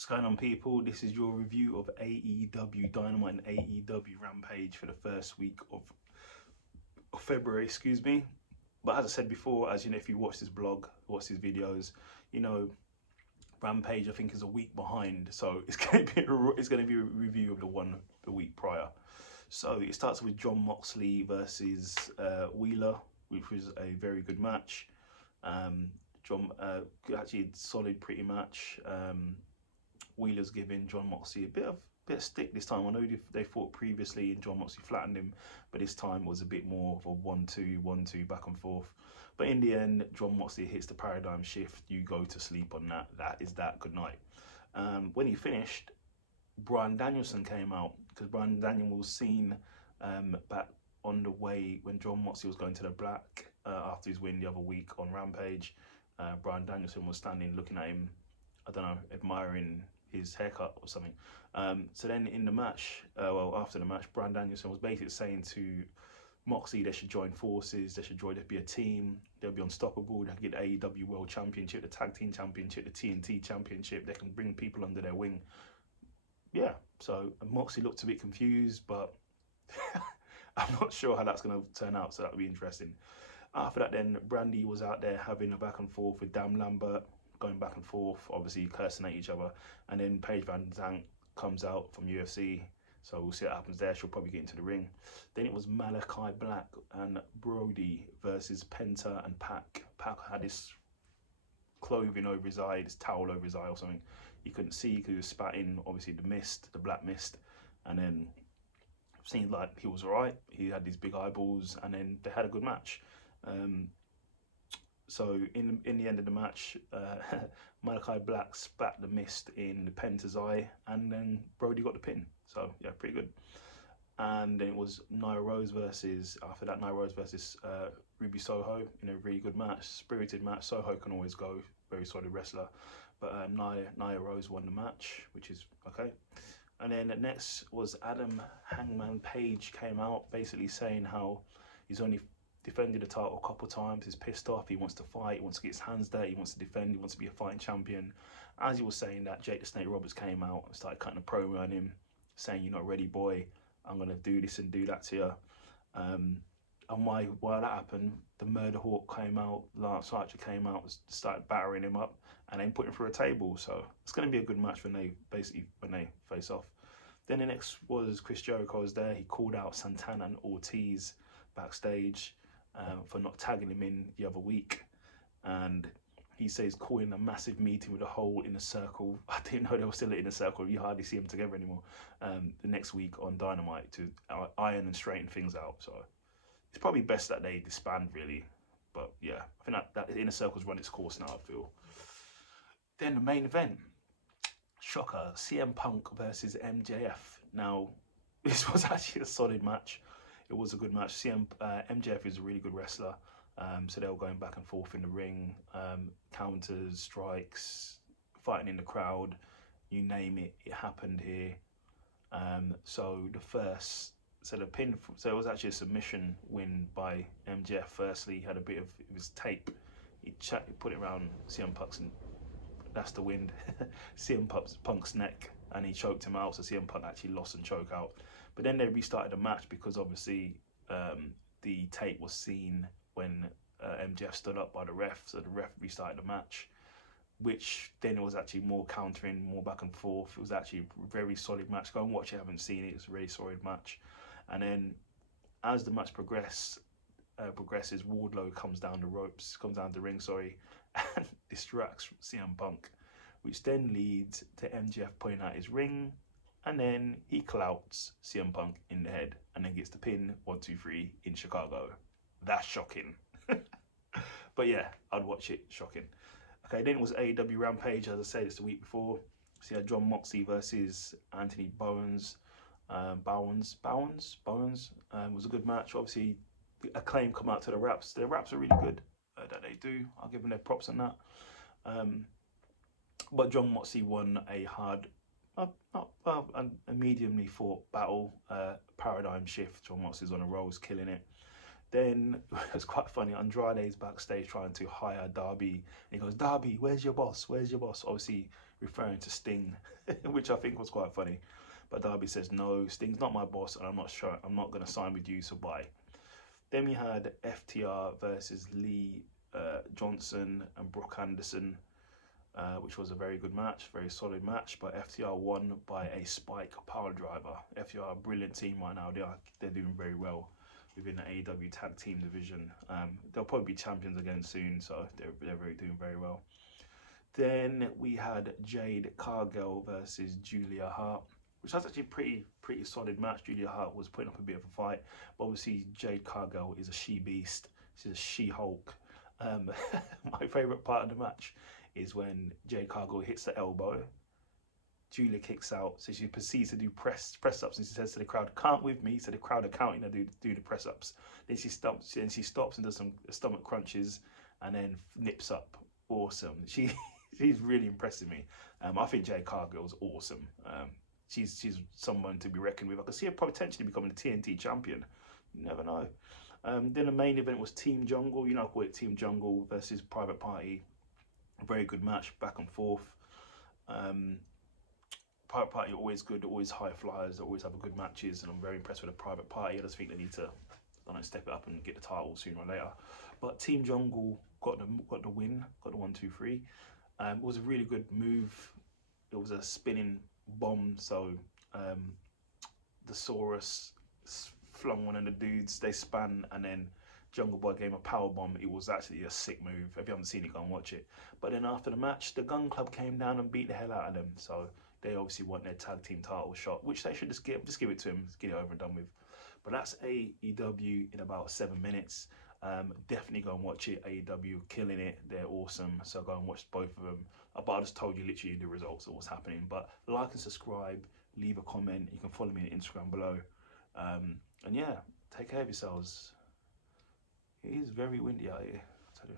What's going on, people? This is your review of AEW Dynamite and AEW Rampage for the first week of February, excuse me. But as I said before, as you know, if you watch this blog, watch these videos, you know, Rampage I think is a week behind, so it's going to be a review of the week prior. So it starts with Jon Moxley versus Wheeler, which was a very good match. John actually solid, pretty match. Wheeler's giving Jon Moxley a bit of stick this time. I know they fought previously and Jon Moxley flattened him, but this time was a bit more of a 1-2 back and forth. But in the end, Jon Moxley hits the paradigm shift. You go to sleep on that. That is that. Good night. When he finished, Bryan Danielson came out because Bryan Danielson was seen back on the way when Jon Moxley was going to the Black after his win the other week on Rampage. Bryan Danielson was standing looking at him, I don't know, admiring his haircut or something. So then in the match, after the match, Bryan Danielson was basically saying to Moxley they should join forces, they should be a team, they'll be unstoppable, they can get the AEW World Championship, the Tag Team Championship, the TNT Championship, they can bring people under their wing. Yeah, so Moxley looked a bit confused, but I'm not sure how that's going to turn out, so that'll be interesting. After that then, Brandy was out there having a back and forth with Dan Lambert, going back and forth, obviously cursing at each other. And then Paige Van Zandt comes out from UFC, so we'll see what happens there. She'll probably get into the ring. Then it was Malachi Black and Brody versus Penta and Pac. Pac had this clothing over his eye, this towel over his eye or something. You couldn't see because he was spatting, obviously, the black mist. And then it seemed like he was all right. He had these big eyeballs, and then they had a good match. So in the end of the match, Malachi Black spat the mist in Penta's eye, and then Brody got the pin. So yeah, pretty good. And then it was Nia Rose versus Ruby Soho in a really good match, spirited match. Soho can always go, very solid wrestler. But Nia Rose won the match, which is okay. And then next was Adam Hangman Page came out basically saying how he's only defended the title a couple of times, he's pissed off, he wants to fight, he wants to get his hands dirty, he wants to defend, he wants to be a fighting champion. As he was saying that, Jake the Snake Roberts came out and started cutting a promo on him, saying, "You're not ready, boy, I'm going to do this and do that to you." And while that happened, the Murder Hawk came out, Lance Archer came out, started battering him up, and then put him through a table. So it's going to be a good match when they face off. Then the next was Chris Jericho was there. He called out Santana and Ortiz backstage for not tagging him in the other week, and he says calling a massive meeting with a whole inner circle. I didn't know they were still in a circle. You hardly see them together anymore. The next week on Dynamite to iron and straighten things out. So it's probably best that they disband, really. But yeah, I think that inner circle's run its course now, I feel. Then the main event, shocker, CM Punk versus MJF. Now, this was actually a solid match. It was a good match. MJF is a really good wrestler, so they were going back and forth in the ring, counters, strikes, fighting in the crowd, you name it, it happened here. So it was actually a submission win by MJF. Firstly, he had a bit of his tape, he put it around CM Punk's, and that's the wind, CM Punk's neck, and he choked him out, so CM Punk actually lost and choked out. But then they restarted the match because obviously the tape was seen when MJF stood up by the ref, so the ref restarted the match, which then it was actually more countering, more back and forth. It was actually a very solid match. Go and watch it, if you haven't seen it, it's a really solid match. And then as the match progresses, Wardlow comes down the ropes, comes down the ring, and distracts CM Punk, which then leads to MJF pulling out his ring, and then he clouts CM Punk in the head and then gets the pin 1, 2, 3 in Chicago. That's shocking. But yeah, I'd watch it, shocking. Okay, then it was AEW Rampage, as I said, it's the week before. So you had Jon Moxley versus Anthony Bowens. Bowens was a good match. Obviously, Acclaim come out to the raps. Their raps are really good that they do. I'll give them their props on that. But Jon Moxley won a mediumly fought battle, paradigm shift. Jon Moxley's on a roll, killing it. Then it was quite funny. Andrade's backstage trying to hire Darby. And he goes, "Darby, where's your boss? Where's your boss?" Obviously, referring to Sting, which I think was quite funny. But Darby says, no, Sting's not my boss, and I'm not going to sign with you, so bye. Then we had FTR versus Lee Johnson and Brock Anderson, which was a very good match, very solid match. But FTR won by a spike power driver. FTR are a brilliant team right now. They're doing very well within the AEW tag team division. They'll probably be champions again doing very well. Then we had Jade Cargill versus Julia Hart, which was actually a pretty solid match. Julia Hart was putting up a bit of a fight, but obviously Jade Cargill is a she-beast. She's a she-Hulk. My favourite part of the match is when Jade Cargill hits the elbow, Julia kicks out, so she proceeds to do press ups, and she says to the crowd, "Count with me." So the crowd are counting her do the press ups. Then she stops and does some stomach crunches, and then nips up. Awesome. She's really impressing me. I think Jade Cargill's awesome. She's someone to be reckoned with. I can see her potentially becoming the TNT champion. You never know. Then the main event was Team Jungle. You know, I call it Team Jungle versus Private Party. A very good match, back and forth. Private Party are always good, always high flyers, always have good matches, and I'm very impressed with the Private Party. I just think they need to, step it up and get the title sooner or later. But Team Jungle got the win, got the 1-2-3. It was a really good move. It was a spinning bomb, so the Saurus flung one of the dudes, they span, and then Jungle Boy gave him a power bomb. It was actually a sick move. If you haven't seen it, go and watch it. But then after the match, the Gun Club came down and beat the hell out of them. So they obviously want their tag team title shot, which they should just give it to them, get it over and done with. But that's AEW in about 7 minutes. Definitely go and watch it. AEW killing it. They're awesome. So go and watch both of them. But I just told you literally the results of what's happening. But like and subscribe, leave a comment. You can follow me on Instagram below. And yeah, take care of yourselves. It is very windy out here, I tell you.